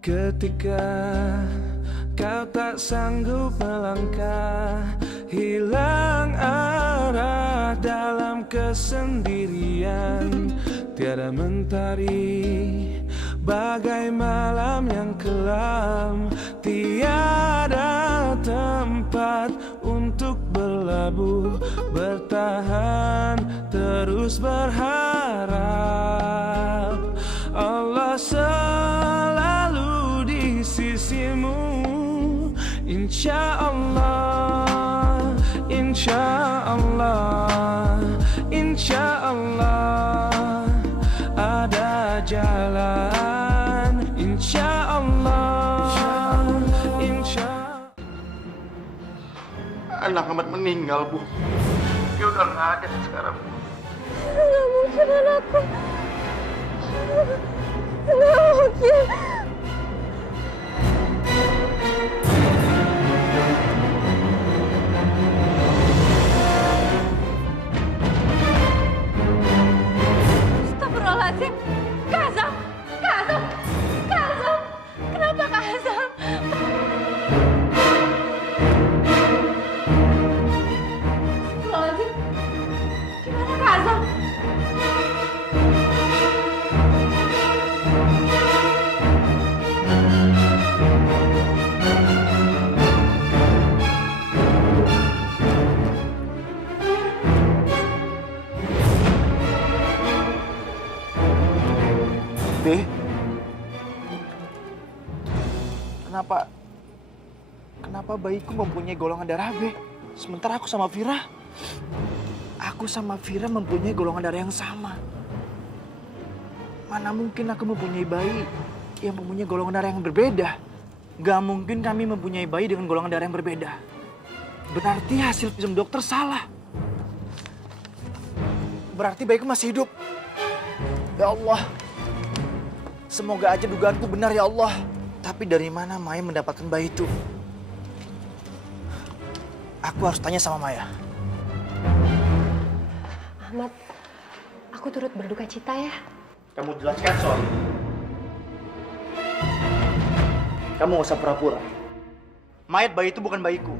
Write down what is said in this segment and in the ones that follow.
Ketika kau tak sanggup melangkah, hilang arah dalam kesendirian, tiada mentari bagai malam yang kelam, tiada tempat untuk berlabuh, bertahan terus berharap Allah selalu di sisimu. Insya Allah, insya Allah, insya Allah ada jalan. Insya Allah, insya Allah. Anak Ahmad meninggal, Bu. Dia udah nggak ada sekarang, Bu. Nggak mungkin anakku. Nggak mungkin. Astagfirullahaladzim. Kak Azam! Kak Azam! Kak Azam! Kenapa Kak Azam? Astagfirullahaladzim. Gimana Kak Azam? B, kenapa bayiku mempunyai golongan darah B? Sementara aku sama Vira mempunyai golongan darah yang sama. Mana mungkin aku mempunyai bayi yang mempunyai golongan darah yang berbeda? Gak mungkin kami mempunyai bayi dengan golongan darah yang berbeda. Berarti hasil visum dokter salah. Berarti bayiku masih hidup. Ya Allah. Semoga aja dugaanku benar ya Allah. Tapi dari mana Maya mendapatkan bayi itu? Aku harus tanya sama Maya. Ahmad, aku turut berduka cita ya. Kamu jelaskan soal ini. Kamu gak usah pura-pura. Mayat bayi itu bukan bayiku.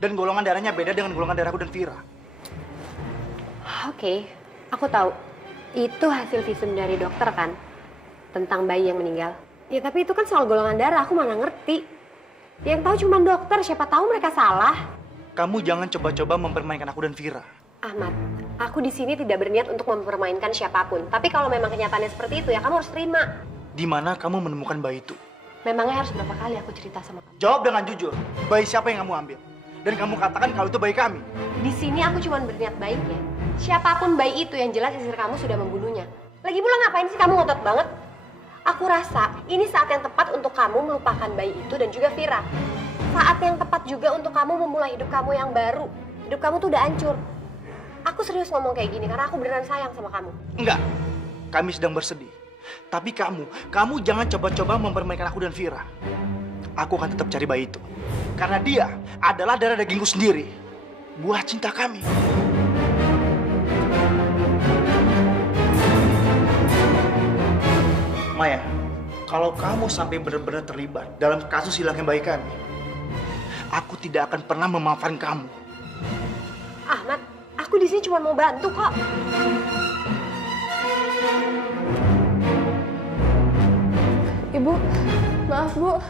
Dan golongan darahnya beda dengan golongan darahku dan Vira. Oke, aku tahu. Itu hasil visum dari dokter kan? Tentang bayi yang meninggal. Ya tapi itu kan soal golongan darah, aku mana ngerti. Yang tahu cuma dokter, siapa tahu mereka salah. Kamu jangan coba-coba mempermainkan aku dan Vira. Ahmad, aku di sini tidak berniat untuk mempermainkan siapapun. Tapi kalau memang kenyataannya seperti itu ya kamu harus terima. Di mana kamu menemukan bayi itu? Memangnya harus berapa kali aku cerita sama kamu? Jawab dengan jujur. Bayi siapa yang kamu ambil? Dan kamu katakan kalau itu bayi kami. Di sini aku cuma berniat baik ya. Siapapun bayi itu yang jelas istri kamu sudah membunuhnya. Lagi pula ngapain sih kamu ngotot banget? Aku rasa ini saat yang tepat untuk kamu melupakan bayi itu dan juga Vira. Saat yang tepat juga untuk kamu memulai hidup kamu yang baru. Hidup kamu tuh udah hancur. Aku serius ngomong kayak gini karena aku beneran sayang sama kamu. Enggak, kami sedang bersedih. Tapi kamu jangan coba-coba mempermainkan aku dan Vira. Aku akan tetap cari bayi itu. Karena dia adalah darah dagingku sendiri. Buah cinta kami. Maya, kalau kamu sampai benar-benar terlibat dalam kasus hilangnya bayi kami, aku tidak akan pernah memaafkan kamu. Ahmad, aku di sini cuma mau bantu kok. Ibu, maaf Bu.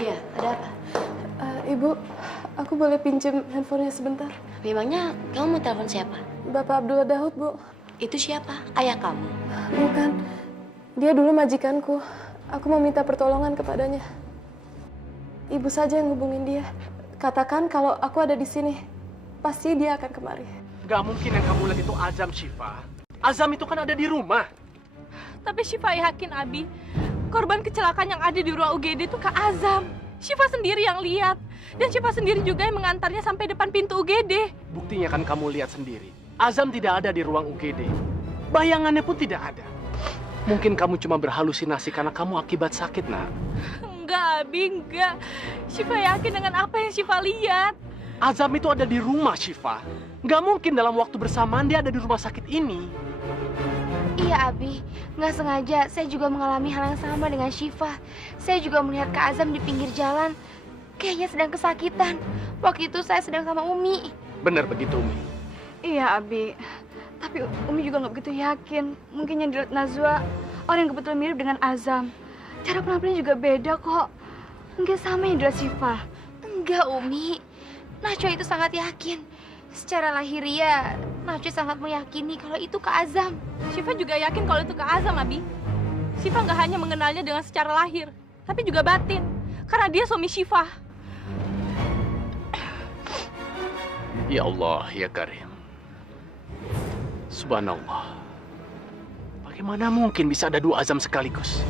Iya, ada apa? Ibu, aku boleh pinjam handphonenya sebentar? Memangnya kamu mau telepon siapa? Bapak Abdullah Daud, Bu. Itu siapa? Ayah kamu? Bukan, dia dulu majikanku. Aku mau minta pertolongan kepadanya. Ibu saja yang hubungin dia. Katakan kalau aku ada di sini, pasti dia akan kemari. Gak mungkin yang kamu lihat itu Azam, Syifa. Azam itu kan ada di rumah. Tapi Syifa yakin, Abi, korban kecelakaan yang ada di ruang UGD itu Kak Azam. Syifa sendiri yang lihat. Dan Syifa sendiri juga yang mengantarnya sampai depan pintu UGD. Buktinya kan kamu lihat sendiri. Azam tidak ada di ruang UGD. Bayangannya pun tidak ada. Mungkin kamu cuma berhalusinasi karena kamu akibat sakit, nak. Enggak, Abi, enggak. Syifa yakin dengan apa yang Syifa lihat. Azam itu ada di rumah, Syifa. Nggak mungkin dalam waktu bersamaan dia ada di rumah sakit ini. Iya, Abi. Nggak sengaja, saya juga mengalami hal yang sama dengan Syifa. Saya juga melihat Kak Azam di pinggir jalan. Kayaknya sedang kesakitan. Waktu itu saya sedang sama Umi. Benar begitu, Umi. Iya, Abi. Tapi Umi juga nggak begitu yakin. Mungkin yang dilihat Najwa orang yang kebetulan mirip dengan Azam. Cara penampilannya juga beda kok. Mungkin sama yang dilihat Syifa. Enggak, Umi. Najwa itu sangat yakin. Secara lahiriah, Najwa sangat meyakini kalau itu Kak Azam. Syifa juga yakin kalau itu Kak Azam, Abi. Syifa nggak hanya mengenalnya dengan secara lahir, tapi juga batin. Karena dia suami Syifa. Ya Allah, ya Karim. Subhanallah. Bagaimana mungkin bisa ada dua Azam sekaligus?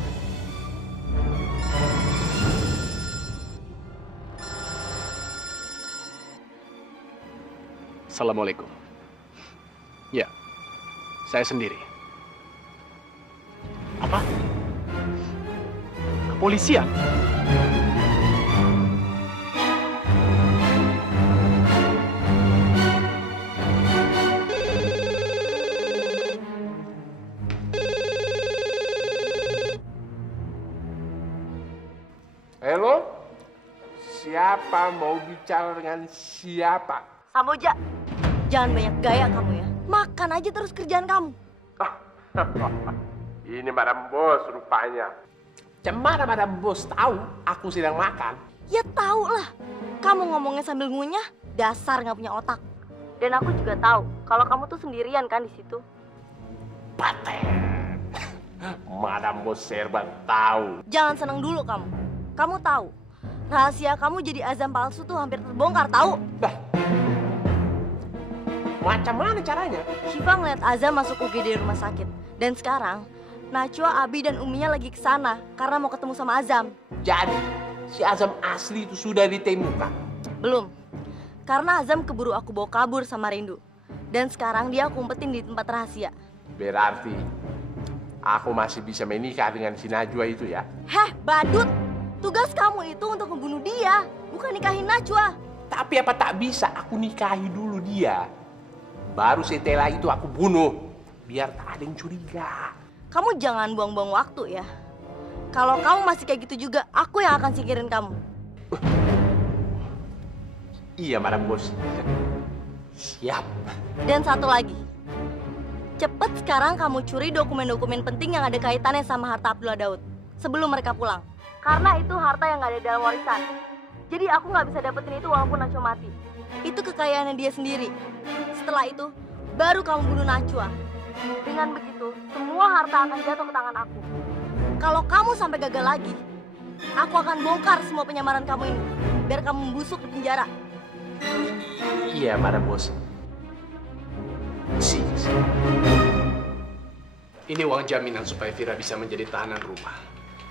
Assalamualaikum. Ya, saya sendiri. Apa? Kepolisian? Halo? Siapa mau bicara dengan siapa? Samboja, jangan banyak gaya kamu ya. Makan aja terus kerjaan kamu. Ini Madam Bos rupanya. Cemana Madam Bos tahu aku sedang makan? Ya tahu lah. Kamu ngomongnya sambil ngunyah, dasar nggak punya otak. Dan aku juga tahu kalau kamu tuh sendirian kan di situ. Paten. Madam Bos serba tahu. Jangan seneng dulu kamu. Kamu tahu, rahasia kamu jadi Azam palsu tuh hampir terbongkar tahu. Bah. Macam mana caranya? Syifa ngeliat Azam masuk UGD rumah sakit. Dan sekarang, Najwa, Abi, dan Uminya lagi ke sana karena mau ketemu sama Azam. Jadi, si Azam asli itu sudah ditemukan? Belum. Karena Azam keburu aku bawa kabur sama Rindu. Dan sekarang dia aku umpetin di tempat rahasia. Berarti, aku masih bisa menikah dengan si Najwa itu ya? Heh, badut! Tugas kamu itu untuk membunuh dia, bukan nikahin Najwa. Tapi apa tak bisa aku nikahi dulu dia? Baru setelah itu aku bunuh, biar tak ada yang curiga. Kamu jangan buang-buang waktu ya. Kalau kamu masih kayak gitu juga, aku yang akan singkirin kamu. Iya, Madam Bos. Siap. Dan satu lagi. Cepet sekarang kamu curi dokumen-dokumen penting yang ada kaitannya sama harta Abdullah Daud. Sebelum mereka pulang. Karena itu harta yang gak ada dalam warisan. Jadi aku gak bisa dapetin itu walaupun Najwa mati. Itu kekayaannya dia sendiri. Setelah itu, baru kamu bunuh Najwa. Dengan begitu, semua harta akan jatuh ke tangan aku. Kalau kamu sampai gagal lagi, aku akan bongkar semua penyamaran kamu ini. Biar kamu membusuk di penjara. Iya, Madam Bos. Ini uang jaminan supaya Vira bisa menjadi tahanan rumah.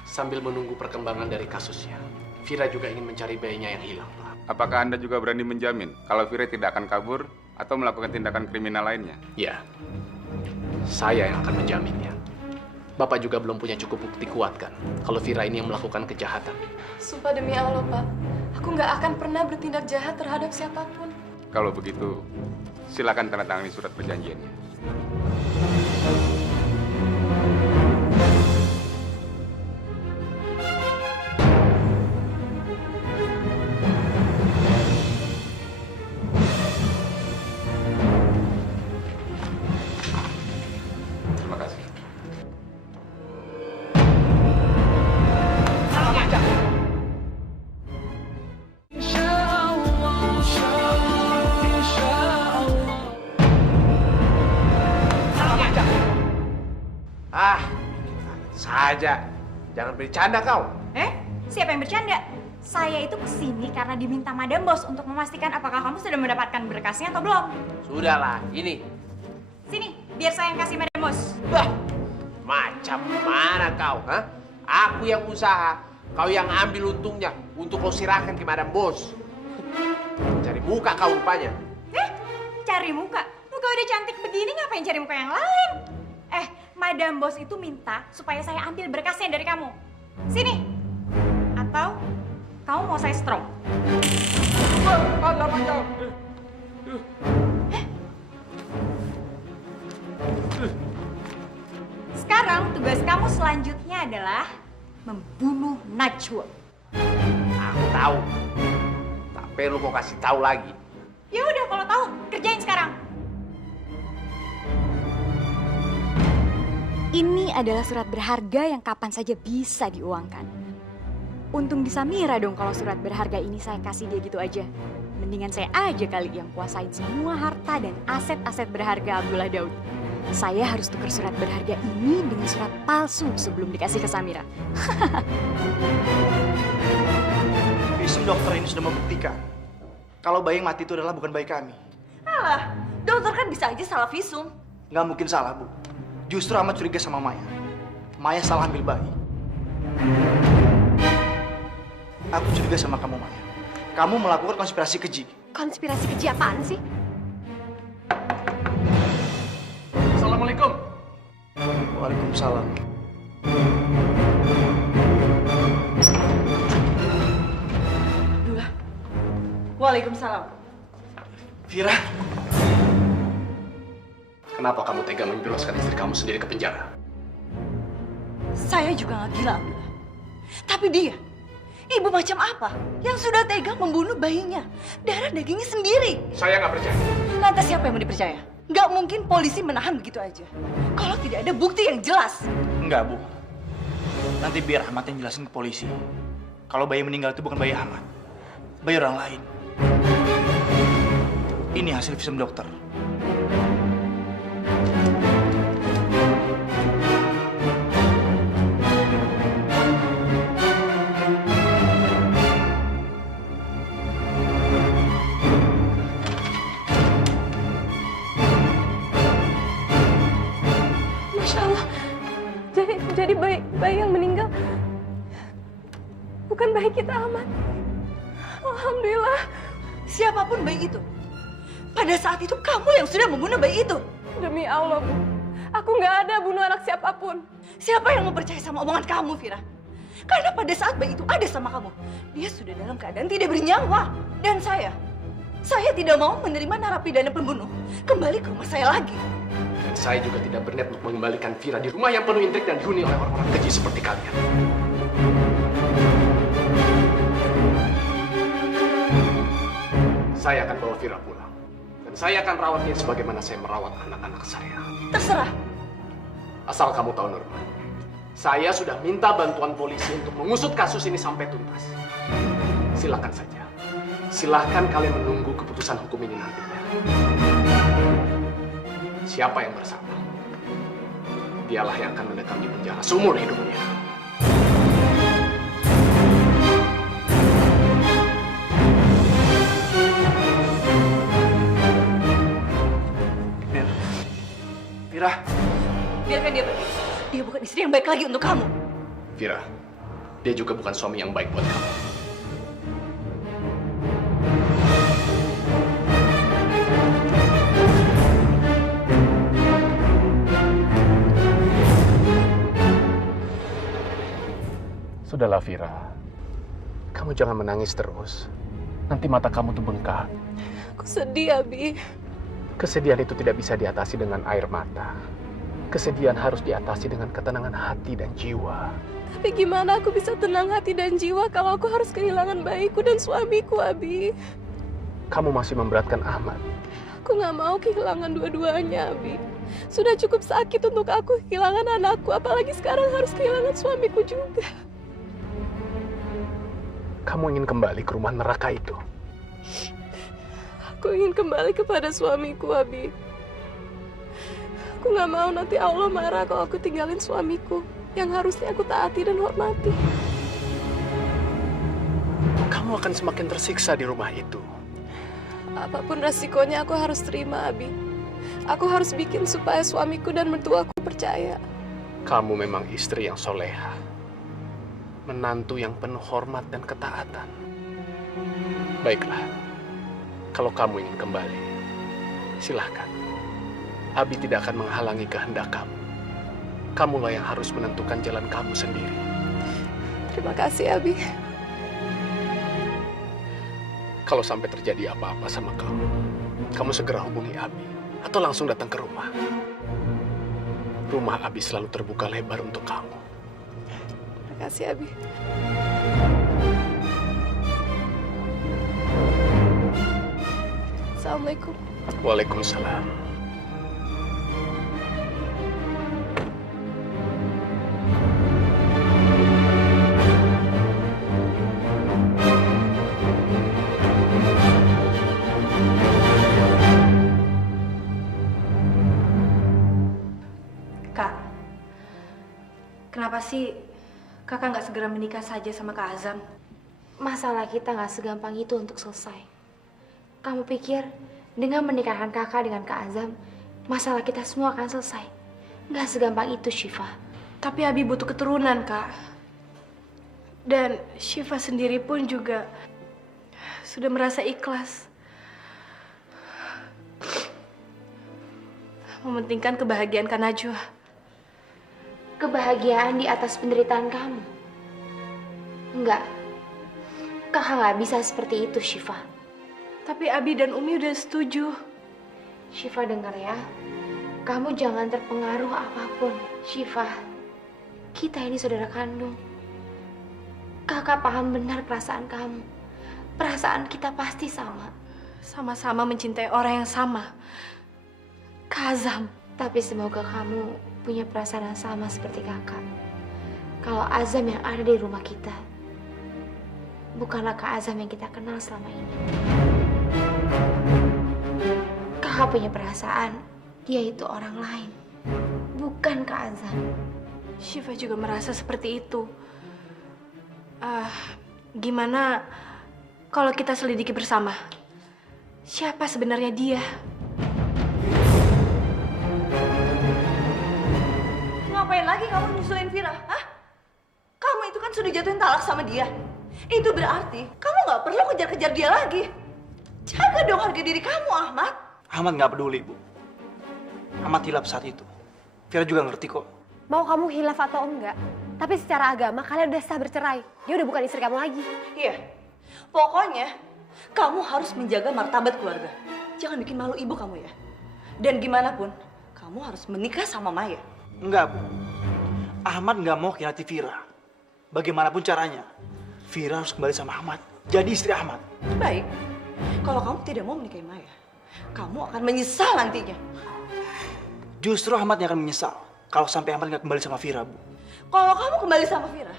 Sambil menunggu perkembangan dari kasusnya. Vira juga ingin mencari bayinya yang hilang, Pak. Apakah Anda juga berani menjamin kalau Vira tidak akan kabur atau melakukan tindakan kriminal lainnya? Ya, saya yang akan menjaminnya. Bapak juga belum punya cukup bukti kuat kan kalau Vira ini yang melakukan kejahatan. Sumpah demi Allah, Pak. Aku nggak akan pernah bertindak jahat terhadap siapapun. Kalau begitu, silakan tanda tangani surat perjanjiannya. Terima kasih. Saja, jangan bercanda kau. Siapa yang bercanda? Saya itu kesini karena diminta Madam Bos untuk memastikan apakah kamu sudah mendapatkan berkasnya atau belum. Sudahlah, ini. Sini, biar saya yang kasih Madam Bos. Bah, macam mana kau? Hah? Aku yang usaha, kau yang ambil untungnya untuk kau serahkan ke Madam Bos. Cari muka kau rupanya. Cari muka? Muka udah cantik begini ngapain cari muka yang lain? Madam Bos itu minta supaya saya ambil berkasnya dari kamu. Sini. Atau kamu mau saya stroke? tugas kamu selanjutnya adalah membunuh Najwa. Aku tahu. Tak perlu kau kasih tahu lagi. Ya udah, kalau tahu kerjain sekarang. Ini adalah surat berharga yang kapan saja bisa diuangkan. Untung di Samira dong kalau surat berharga ini saya kasih dia gitu aja. Mendingan saya aja kali yang kuasain semua harta dan aset-aset berharga Abdullah Daud. Saya harus tukar surat berharga ini dengan surat palsu sebelum dikasih ke Samira. Visum dokter ini sudah membuktikan kalau bayi yang mati itu adalah bukan bayi kami. Alah, dokter kan bisa aja salah visum. Nggak mungkin salah, Bu. Justru amat curiga sama Maya. Maya salah ambil bayi. Aku curiga sama kamu, Maya. Kamu melakukan konspirasi keji. Konspirasi keji apaan sih? Assalamualaikum. Waalaikumsalam. Abdullah. Waalaikumsalam. Vira. Kenapa kamu tega menjebloskan istri kamu sendiri ke penjara? Saya juga nggak gila, Abdullah. Tapi dia, ibu macam apa yang sudah tega membunuh bayinya? Darah dagingnya sendiri. Saya nggak percaya. Lantas siapa yang mau dipercaya? Nggak mungkin polisi menahan begitu aja. Kalau tidak ada bukti yang jelas. Enggak, Bu. Nanti biar Ahmad yang jelasin ke polisi. Kalau bayi meninggal itu bukan bayi Ahmad. Bayi orang lain. Ini hasil visum dokter. Masya Allah. Jadi bayi yang meninggal bukan bayi kita, Ahmad. Alhamdulillah. Siapapun bayi itu, pada saat itu kamu yang sudah membunuh bayi itu. Demi Allah, Bu. Aku nggak ada bunuh anak siapapun. Siapa yang mau percaya sama omongan kamu, Vira? Karena pada saat bayi itu ada sama kamu, dia sudah dalam keadaan tidak bernyawa. Dan saya tidak mau menerima narapidana pembunuh kembali ke rumah saya lagi. Dan saya juga tidak berniat untuk mengembalikan Vira di rumah yang penuh intrik dan dihuni oleh orang-orang keji seperti kalian. Saya akan bawa Vira pulang. Dan saya akan rawat dia sebagaimana saya merawat anak-anak saya. Terserah. Asal kamu tahu, Nurman. Saya sudah minta bantuan polisi untuk mengusut kasus ini sampai tuntas. Silakan saja. Silahkan kalian menunggu keputusan hukum ini nantinya. Siapa yang bersalah? Dialah yang akan mendekam di penjara seumur hidupnya. Vira. Biarkan dia pergi. Dia bukan istri yang baik lagi untuk kamu. Vira, dia juga bukan suami yang baik buat kamu. Sudahlah, Vira. Kamu jangan menangis terus. Nanti mata kamu tuh bengkak. Aku sedih, Abi. Kesedihan itu tidak bisa diatasi dengan air mata. Kesedihan harus diatasi dengan ketenangan hati dan jiwa. Tapi gimana aku bisa tenang hati dan jiwa kalau aku harus kehilangan bayiku dan suamiku, Abi? Kamu masih memberatkan Ahmad. Aku nggak mau kehilangan dua-duanya, Abi. Sudah cukup sakit untuk aku kehilangan anakku, apalagi sekarang harus kehilangan suamiku juga. Kamu ingin kembali ke rumah neraka itu? Aku ingin kembali kepada suamiku, Abi. Aku nggak mau nanti Allah marah kalau aku tinggalin suamiku yang harusnya aku taati dan hormati. Kamu akan semakin tersiksa di rumah itu. Apapun resikonya aku harus terima, Abi. Aku harus bikin supaya suamiku dan mertuaku percaya. Kamu memang istri yang soleha. Menantu yang penuh hormat dan ketaatan. Baiklah. Kalau kamu ingin kembali, silahkan. Abi tidak akan menghalangi kehendak kamu. Kamulah yang harus menentukan jalan kamu sendiri. Terima kasih, Abi. Kalau sampai terjadi apa-apa sama kamu segera hubungi Abi. Atau langsung datang ke rumah. rumah Abi selalu terbuka lebar untuk kamu. Terima kasih, Abi. Assalamualaikum. Waalaikumsalam. Kenapa sih kakak nggak segera menikah saja sama Kak Azam? Masalah kita nggak segampang itu untuk selesai. Kamu pikir dengan menikahkan kakak dengan Kak Azam, masalah kita semua akan selesai? Nggak segampang itu, Syifa. Tapi Abi butuh keturunan, Kak. Dan Syifa sendiri pun juga sudah merasa ikhlas. Mementingkan kebahagiaan Kak Najwa. Kebahagiaan di atas penderitaan kamu. Enggak. Kakak nggak bisa seperti itu, Syifa. Tapi Abi dan Umi udah setuju. Syifa dengar ya. Kamu jangan terpengaruh apapun. Syifa, kita ini saudara kandung. Kakak paham benar perasaan kamu. Perasaan kita pasti sama. Sama-sama mencintai orang yang sama. Kak Azam. Tapi semoga kamu punya perasaan yang sama seperti kakak. Kalau Azam yang ada di rumah kita, bukanlah Kak Azam yang kita kenal selama ini. Kakak punya perasaan, dia itu orang lain, bukan Kak Azam. Syifa juga merasa seperti itu. Gimana kalau kita selidiki bersama? Siapa sebenarnya dia? Ngapain lagi kamu nyusulin Vira? Hah? Kamu itu kan sudah jatuhin talak sama dia. Itu berarti kamu nggak perlu kejar-kejar dia lagi. Jaga dong harga diri kamu, Ahmad. Ahmad nggak peduli, Bu. Ahmad hilaf saat itu. Vira juga ngerti kok. Mau kamu hilaf atau enggak, tapi secara agama kalian udah sah bercerai. Dia udah bukan istri kamu lagi. Iya. Pokoknya kamu harus menjaga martabat keluarga. Jangan bikin malu ibu kamu ya. Dan gimana pun, kamu harus menikah sama Maya. Enggak, Bu. Ahmad nggak mau khianati Vira. Bagaimanapun caranya, Vira harus kembali sama Ahmad. Jadi istri Ahmad. Baik. Kalau kamu tidak mau menikahi Maya, kamu akan menyesal nantinya. Justru Ahmad yang akan menyesal kalau sampai Ahmad nggak kembali sama Vira, Bu. Kalau kamu kembali sama Vira,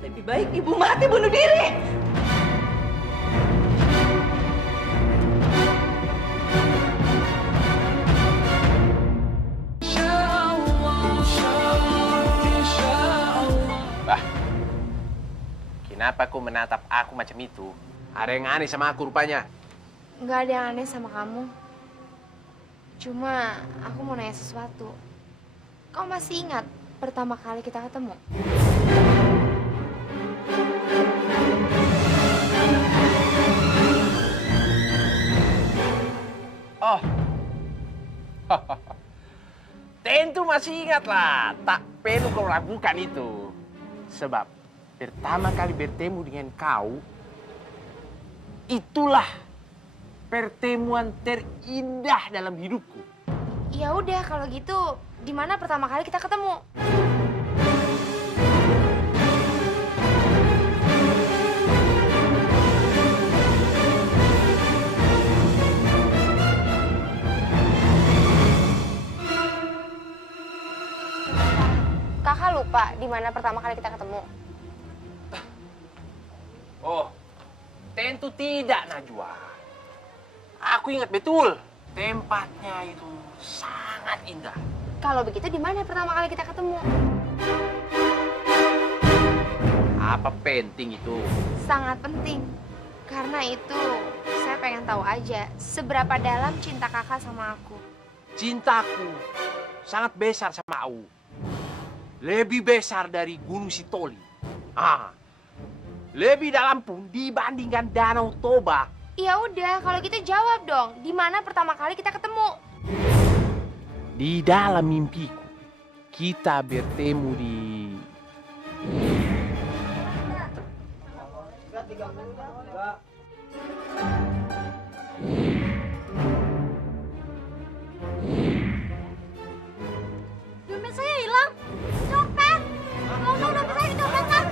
lebih baik ibu mati bunuh diri. Kenapa kau menatap aku macam itu? Ada yang aneh sama aku rupanya. Nggak ada yang aneh sama kamu. Cuma aku mau nanya sesuatu. Kau masih ingat pertama kali kita ketemu? Oh. Tentu masih ingat lah. Tak perlu kau ragukan itu. Sebab pertama kali bertemu dengan kau, itulah pertemuan terindah dalam hidupku. Ya udah kalau gitu, di mana pertama kali kita ketemu? Kakak lupa di mana pertama kali kita ketemu? Oh, tentu tidak, Najwa. Aku ingat betul, tempatnya itu sangat indah. Kalau begitu di mana pertama kali kita ketemu? Apa penting itu? Sangat penting. Karena itu saya pengen tahu aja seberapa dalam cinta kakak sama aku. Cintaku sangat besar sama Au. Lebih besar dari Gunung Sitoli. Lebih dalam pun dibandingkan Danau Toba. Ya udah, kalau gitu jawab dong. Di mana pertama kali kita ketemu? Di dalam mimpiku, kita bertemu di... Dompet saya hilang. Dompet. Tolong dompet saya dicopet, Kang.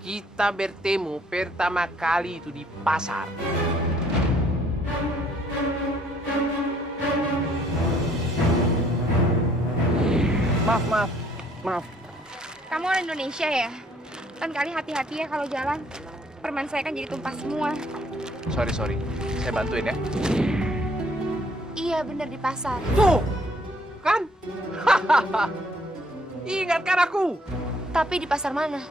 Kita bertemu pertama kali itu di pasar. Maaf. Kamu orang Indonesia ya? Kan kali hati-hati ya kalau jalan. Permen saya kan jadi tumpah semua. Sorry. Saya bantuin ya. Iya bener di pasar. Tuh, kan? Ingatkan aku. Tapi di pasar mana?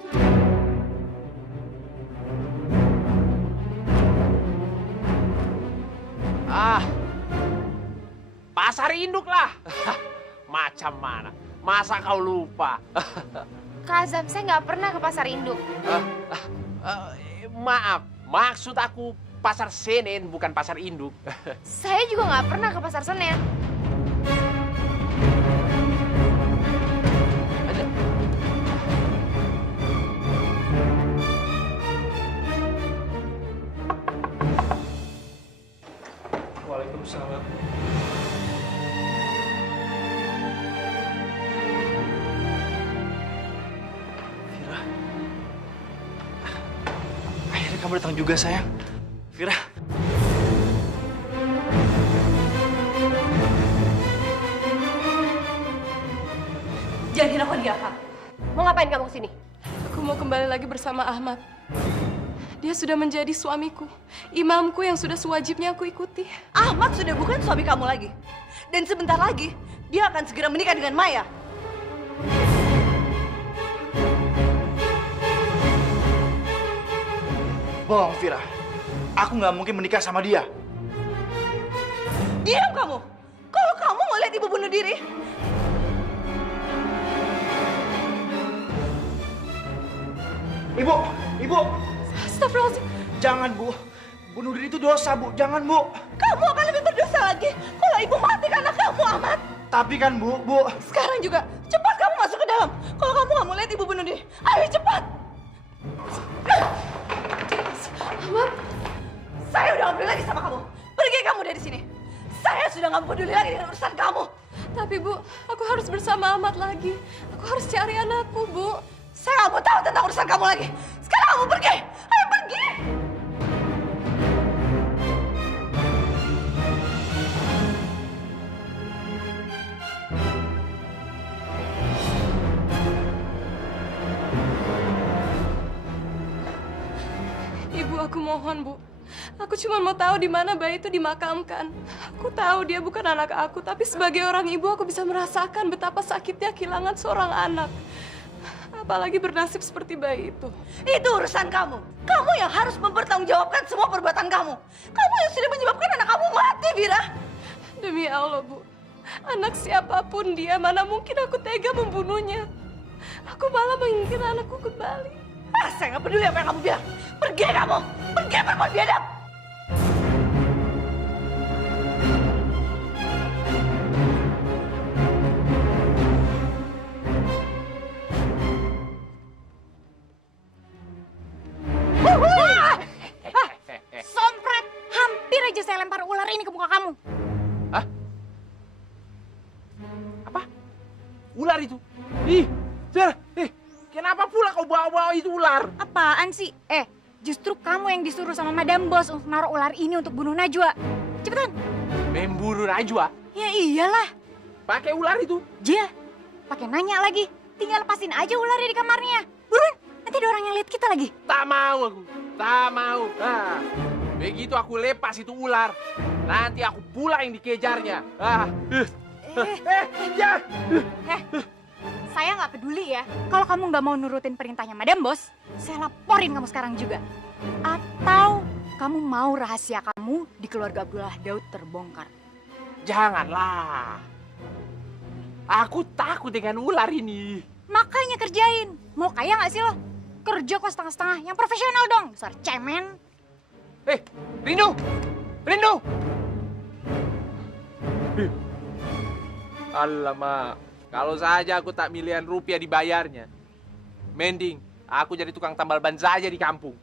Pasar induk lah. Macam mana? Masa kau lupa? Kak Azam, saya nggak pernah ke pasar induk. Maaf, maksud aku pasar Senen bukan pasar induk. Saya juga nggak pernah ke pasar Senen. Waalaikumsalam. Vira. Akhirnya kamu datang juga, sayang. Vira. Jangan hina aku dia, Kak. Mau ngapain kamu kesini? Aku mau kembali lagi bersama Ahmad. Dia sudah menjadi suamiku, imamku yang sudah sewajibnya aku ikuti. Ahmad sudah bukan suami kamu lagi. Dan sebentar lagi, dia akan segera menikah dengan Maya. Bohong, Vira. Aku nggak mungkin menikah sama dia. Diam kamu! Kalau kamu mau lihat ibu bunuh diri, Ibu! Astagfirullahaladzim. Jangan, Bu. Bunuh diri itu dosa, Bu. Jangan, Bu. kamu akan lebih berdosa lagi kalau ibu mati karena kamu, Ahmad. Tapi kan, Bu. Sekarang juga, cepat kamu masuk ke dalam. Kalau kamu nggak mau lihat ibu bunuh diri, ayo cepat. Ahmad, Saya udah nggak peduli lagi sama kamu. Pergi kamu dari sini. Saya sudah nggak peduli lagi dengan urusan kamu. tapi Bu, aku harus bersama Ahmad lagi. Aku harus cari anakku, Bu. Saya nggak mau tahu tentang urusan kamu lagi. Sekarang kamu pergi. Ayo pergi. Ibu, aku mohon, Bu. Aku cuma mau tahu di mana bayi itu dimakamkan. Aku tahu dia bukan anak aku, tapi sebagai orang ibu aku bisa merasakan betapa sakitnya kehilangan seorang anak. Apalagi bernasib seperti bayi itu. Itu urusan kamu. Kamu yang harus mempertanggungjawabkan semua perbuatan kamu. Kamu yang sudah menyebabkan anak kamu mati, Vira. Demi Allah, Bu. Anak siapapun dia, mana mungkin aku tega membunuhnya. Aku malah menginginkan anakku kembali. Saya nggak peduli apa yang kamu bilang. Pergi kamu. Pergi perempuan biadab. Sompret! Hampir aja saya lempar ular ini ke muka kamu. Hah? Apa? Ular itu? Ih, Jar, kenapa pula kau bawa-bawa itu ular? Apaan sih? Justru kamu yang disuruh sama Madam Bos untuk naruh ular ini untuk bunuh Najwa. Cepetan. Membunuh Najwa? Ya iyalah. Pakai ular itu? Dia pakai nanya lagi. Tinggal lepasin aja ularnya di kamarnya. Buruan, nanti ada orang yang lihat kita lagi. Tak mau aku. Tak mau. Nah, begitu aku lepas itu ular, nanti aku pula yang dikejarnya. Saya nggak peduli ya. Kalau kamu nggak mau nurutin perintahnya Madam Bos, saya laporin kamu sekarang juga. Atau kamu mau rahasia kamu di keluarga Abdullah Daud terbongkar? Janganlah. Aku takut dengan ular ini. Makanya kerjain. Mau kaya nggak sih lo? Kerja kok setengah-setengah. Yang profesional dong. Dasar cemen. Rindu! Rindu! Alamak. Kalau saja aku tak milihan rupiah dibayarnya. Mending aku jadi tukang tambal ban saja di kampung.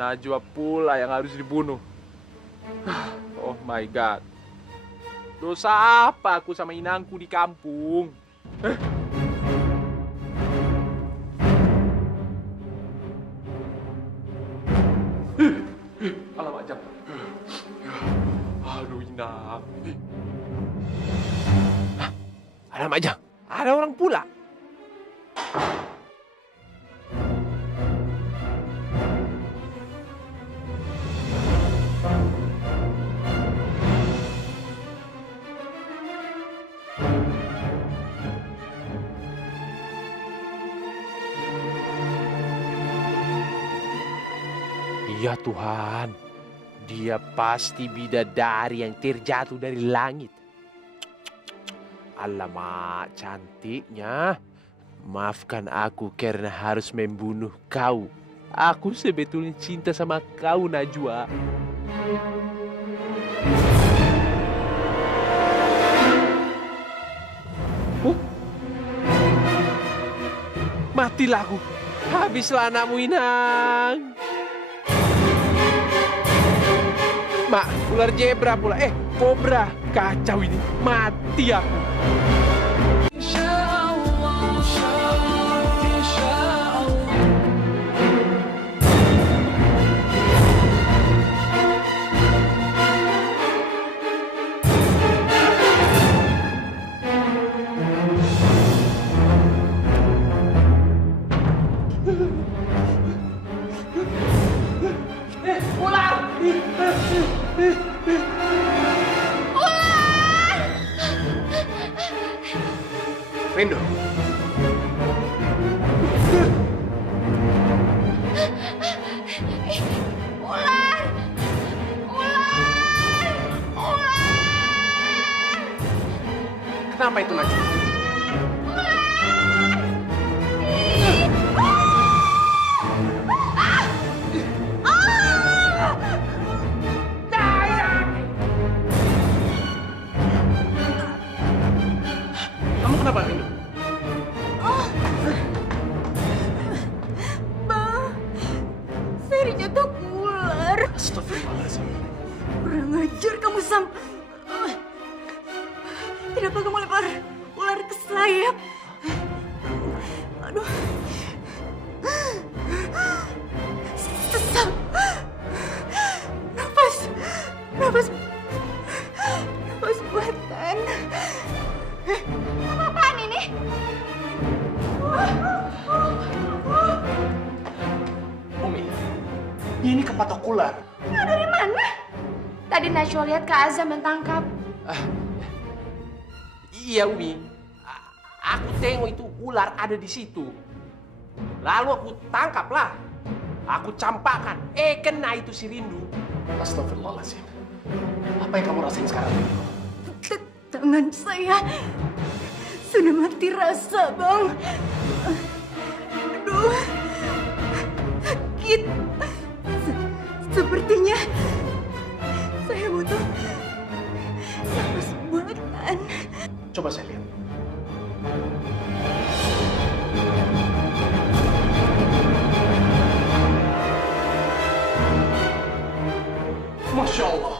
Najwa pula yang harus dibunuh. Oh my God. Dosa apa aku sama inangku di kampung? Alamak, jam. Aduh, Inang. Alamak, Jang. Ada orang pula. Ya Tuhan, dia pasti bidadari yang terjatuh dari langit. Alamak, cantiknya. Maafkan aku karena harus membunuh kau. Aku sebetulnya cinta sama kau, Najwa. Matilah aku. Habislah anakmu, Inang. Mak, ular zebra pula. Kobra. Kacau ini. Mati aku. Rindo. Ular! Kenapa itu, Najwa? Kamu kenapa, Rindo? Saya dijatuh ular. Astagfirullahaladzim. Kurang ajar kamu, Sam. Kenapa kamu lempar ular ke sayap? Aduh. Sam. Nafas buatan. Apa-apaan ini? Umi, ini kepatok ular. Dari mana? Tadi Najwa lihat Kak Azam mentangkap. Iya, Umi. Aku tengok itu ular ada di situ. Lalu aku tangkaplah. Aku campakkan. Kena itu si Rindu. Astagfirullahaladzim. Apa yang kamu rasain sekarang? Tangan saya sudah mati rasa, Bang. Aduh, sakit. Sepertinya saya butuh nafas buatan. Coba saya lihat. Masya Allah.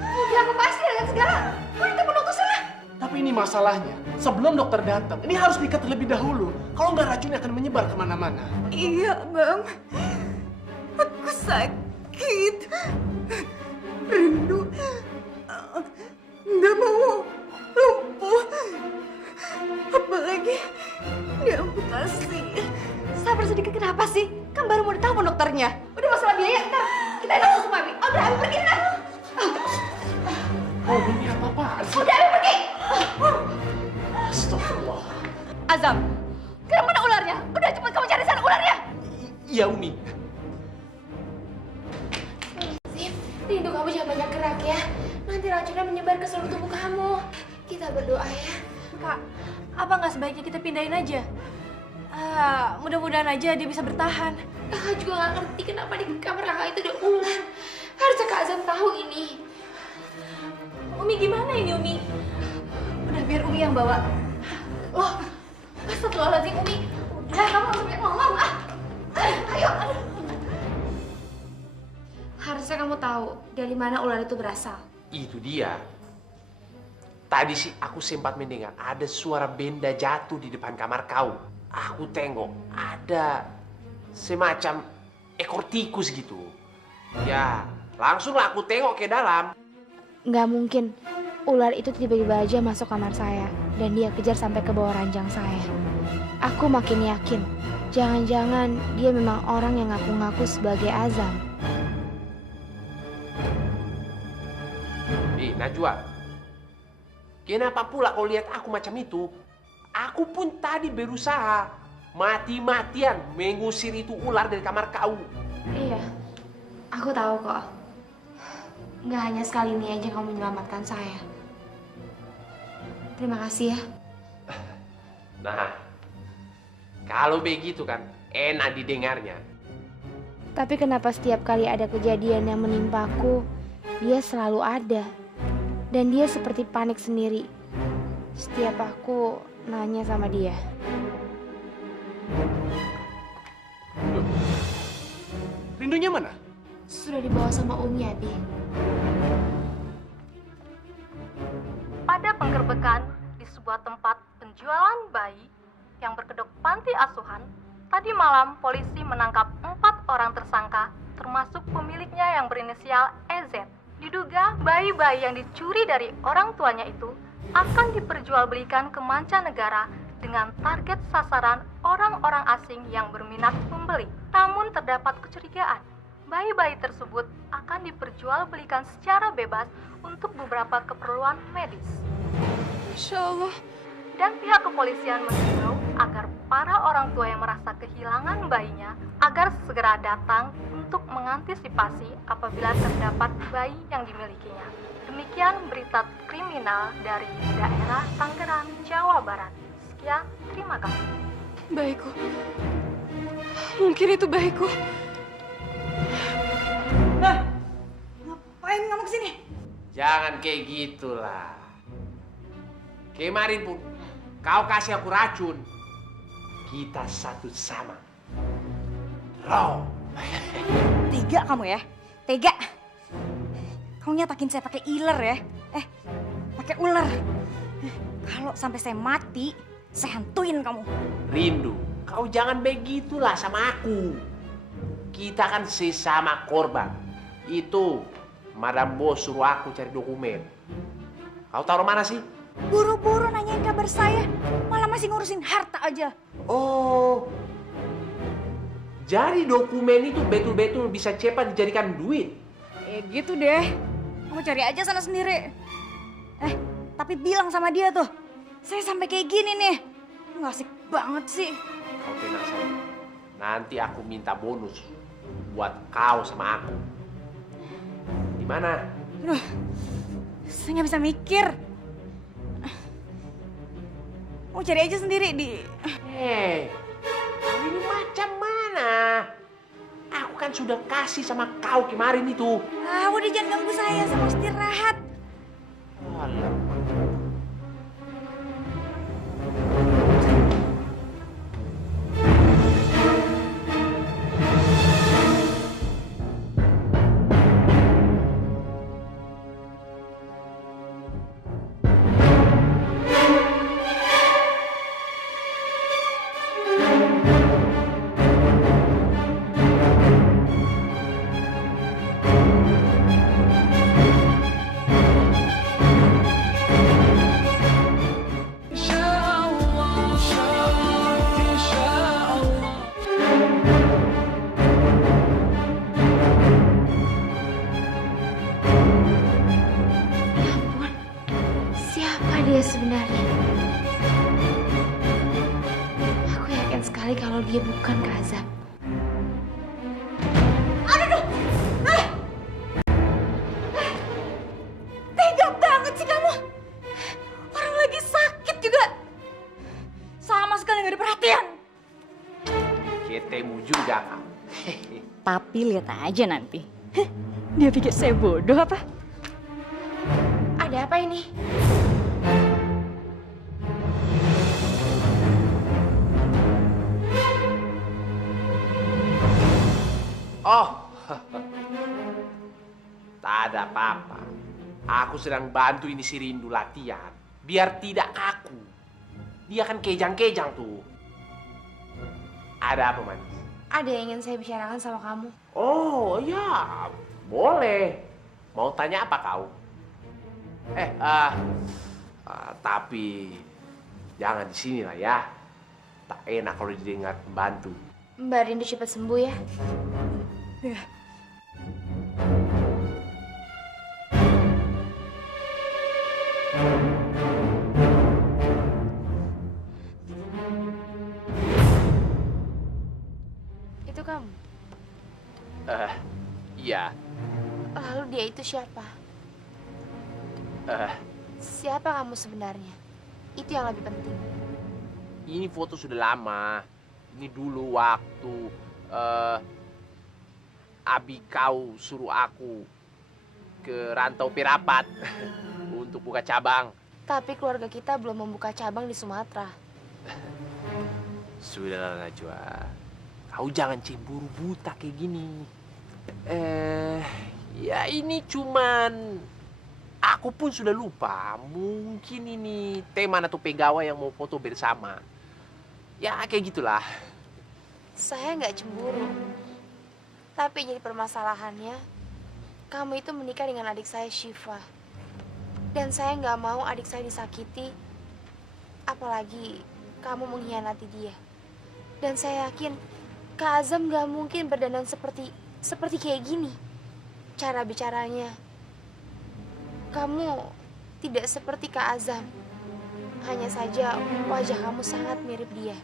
Mobil aku pasti dengan segala. Kok itu penutup sana? Tapi ini masalahnya. Sebelum dokter datang, ini harus diikat terlebih dahulu. Kalau nggak racunnya akan menyebar kemana-mana. Iya, Bang. Aku sakit. Rindu. Nggak mau lumpuh. Apalagi diamputasi. Sabar sedikit, kenapa sih? Kan baru mau ditelepon dokternya. Udah masalah biaya, ntar kita enak semua, Abi. Udah, Abi pergi, ntar. Oh, ini apa-apaan? Udah, Abi pergi. Astagfirullah. Azam, ke mana ularnya? Udah, cepat kamu cari sana ularnya. Iya, Umi. Rindu, kamu jangan banyak gerak ya. Nanti racunnya menyebar ke seluruh tubuh kamu. Kita berdoa ya. Kak, apa nggak sebaiknya kita pindahin aja? Mudah-mudahan aja dia bisa bertahan. Kakak juga nggak ngerti kenapa di kamar kakak itu ada ular. Harusnya Kak Azam tahu ini. Umi gimana ini, Umi? Udah, biar Umi yang bawa. Loh, astagfirullahaladzim, Umi. Udah, kamu langsung ngomong. Ayo, aduh. Harusnya kamu tahu dari mana ular itu berasal. Itu dia. Tadi sih aku sempat mendengar ada suara benda jatuh di depan kamar kau. Aku tengok ada semacam ekor tikus gitu. Ya, langsunglah aku tengok ke dalam. Nggak mungkin. Ular itu tiba-tiba aja masuk kamar saya. Dan dia kejar sampai ke bawah ranjang saya. Aku makin yakin. Jangan-jangan dia memang orang yang ngaku-ngaku sebagai Azam. Najwa, kenapa pula kau lihat aku macam itu? Aku pun tadi berusaha mati-matian mengusir itu ular dari kamar kau. Iya, aku tahu kok. Nggak hanya sekali ini aja kamu menyelamatkan saya. Terima kasih ya. Nah, kalau begitu kan enak didengarnya. Tapi kenapa setiap kali ada kejadian yang menimpaku, dia selalu ada. Dan dia seperti panik sendiri. Setiap aku nanya sama dia. Rindunya mana? Sudah dibawa sama Umi, Abi. Pada penggerbekan di sebuah tempat penjualan bayi yang berkedok panti asuhan, tadi malam polisi menangkap 4 orang tersangka, termasuk pemiliknya yang berinisial EZ. Diduga bayi-bayi yang dicuri dari orang tuanya itu akan diperjualbelikan ke mancanegara dengan target sasaran orang-orang asing yang berminat membeli. Namun terdapat kecurigaan, bayi-bayi tersebut akan diperjualbelikan secara bebas untuk beberapa keperluan medis. Masya Allah. Dan pihak kepolisian menghimbau agar para orang tua yang merasa kehilangan bayinya agar segera datang untuk mengantisipasi apabila terdapat bayi yang dimilikinya. Demikian berita kriminal dari daerah Tangerang, Jawa Barat. Sekian, terima kasih. Baikku. Mungkin itu baikku. Ngapain kamu kesini? Jangan kayak gitulah. Kemarin pun kau kasih aku racun. Kita satu sama. Raw. Tega kamu ya? Tega. Kamu nyatakin saya pakai iler ya? Pakai ular. Kalau sampai saya mati, saya hantuin kamu. Rindu, kau jangan begitulah sama aku. Kita kan sesama korban. Itu, Madam Bos suruh aku cari dokumen. Kau taruh mana sih? Buru-buru nanyain kabar saya, malah masih ngurusin harta aja. Oh, jadi dokumen itu betul-betul bisa cepat dijadikan duit. Gitu deh. Kamu cari aja sana sendiri. Tapi bilang sama dia tuh, saya sampai kayak gini nih. Nggak asik banget sih. Kau tenang saja. Nanti aku minta bonus buat kau sama aku. Di mana? Aduh, saya nggak bisa mikir. Mau cari aja sendiri di... Kau ini macam mana? Aku kan sudah kasih sama kau kemarin itu. Udah jangan ganggu saya mau istirahat. Alamak. Dia sebenarnya. Aku yakin sekali kalau dia bukan Kak Azam. Aduh! Tega banget sih kamu. Orang lagi sakit juga. Sama sekali gak ada perhatian. Ketemu juga kamu. Tapi lihat aja nanti. Dia pikir saya bodoh apa? Ada apa ini? Oh, Tak ada apa-apa. Aku sedang bantu ini si Rindu latihan. Biar tidak kaku. Dia kan kejang-kejang tuh. Ada apa, Manis? Ada yang ingin saya bicarakan sama kamu. Oh, ya. Boleh. Mau tanya apa kau? Tapi jangan di sini lah ya. Tak enak kalau didengar pembantu. Mbak Rindu cepat sembuh ya. Ya. Itu kamu? Iya. Lalu dia itu siapa? Siapa kamu sebenarnya? Itu yang lebih penting. Ini foto sudah lama. Ini dulu waktu Abi kau suruh aku ke Rantau Pirapat untuk buka cabang. Tapi keluarga kita belum membuka cabang di Sumatera. Sudahlah Najwa. Kau jangan cemburu buta kayak gini. Ya ini cuman aku pun sudah lupa. Mungkin ini teman atau pegawai yang mau foto bersama. Ya kayak gitulah. Saya nggak cemburu. Tapi jadi permasalahannya, kamu itu menikah dengan adik saya Syifa. Dan saya nggak mau adik saya disakiti. Apalagi kamu mengkhianati dia. Dan saya yakin Kak Azam nggak mungkin berdandan seperti kayak gini. Cara bicaranya. Kamu tidak seperti Kak Azam. Hanya saja wajah kamu sangat mirip dia.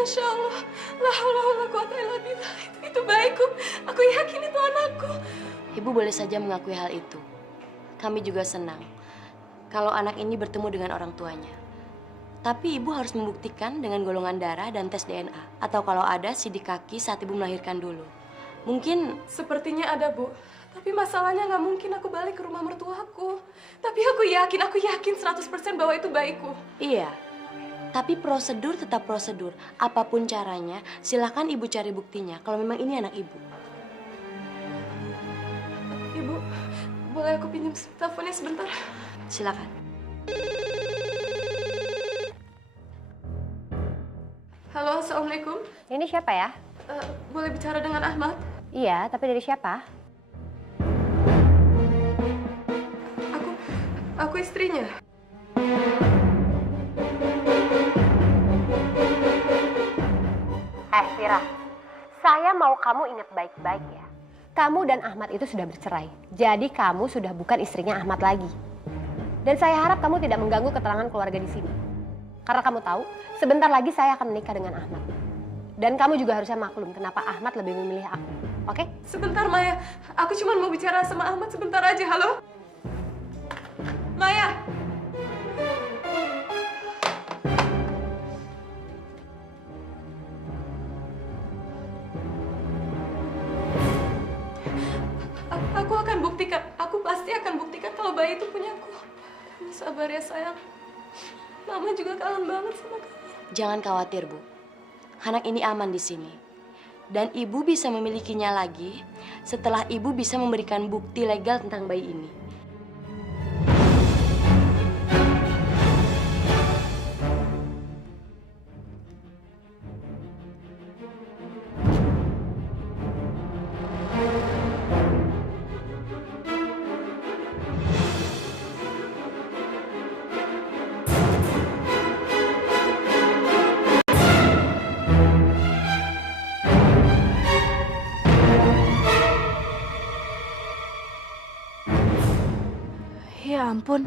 Masya Allah, la haula wala quwata illa billah. Itu bayiku. Aku yakin itu anakku. Ibu boleh saja mengakui hal itu. Kami juga senang kalau anak ini bertemu dengan orang tuanya. Tapi ibu harus membuktikan dengan golongan darah dan tes DNA. Atau kalau ada sidik kaki saat ibu melahirkan dulu. Mungkin... Sepertinya ada, Bu. Tapi masalahnya nggak mungkin aku balik ke rumah mertuaku. Tapi aku yakin 100% bahwa itu bayiku. Iya. Tapi prosedur tetap prosedur. Apapun caranya, silakan ibu cari buktinya kalau memang ini anak ibu. Ibu, boleh aku pinjam teleponnya sebentar? Silakan. Halo, Assalamualaikum. Ini siapa ya? Boleh bicara dengan Ahmad? Iya, tapi dari siapa? Aku istrinya. Vira, saya mau kamu ingat baik-baik ya. Kamu dan Ahmad itu sudah bercerai. Jadi kamu sudah bukan istrinya Ahmad lagi. Dan saya harap kamu tidak mengganggu keterangan keluarga di sini. Karena kamu tahu, sebentar lagi saya akan menikah dengan Ahmad. Dan kamu juga harusnya maklum kenapa Ahmad lebih memilih aku. Oke? Sebentar, Maya. Aku cuma mau bicara sama Ahmad sebentar aja. Halo? Maya! Aku pasti akan buktikan kalau bayi itu punyaku. Kamu sabar ya sayang. Mama juga kangen banget sama kamu. Jangan khawatir, Bu. Anak ini aman di sini. Dan ibu bisa memilikinya lagi setelah ibu bisa memberikan bukti legal tentang bayi ini. Ya ampun,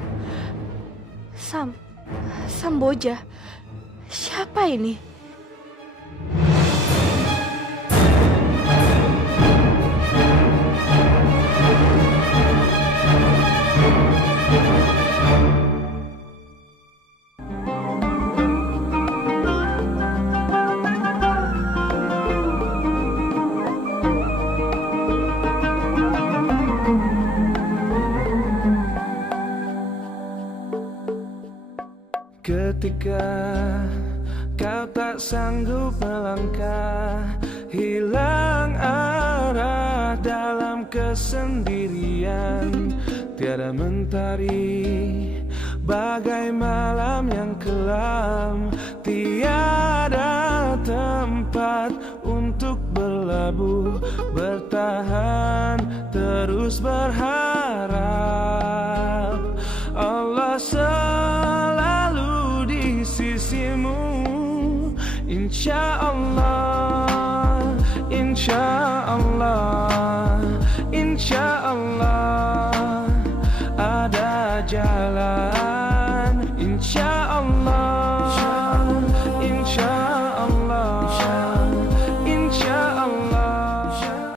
Samboja, siapa ini? kau tak sanggup melangkah, hilang arah dalam kesendirian. Tiada mentari, bagai malam yang kelam. Tiada tempat untuk berlabuh, bertahan, terus berharap. Allah selalu di sisimu, insya Allah, insya Allah, insya Allah ada jalan, insya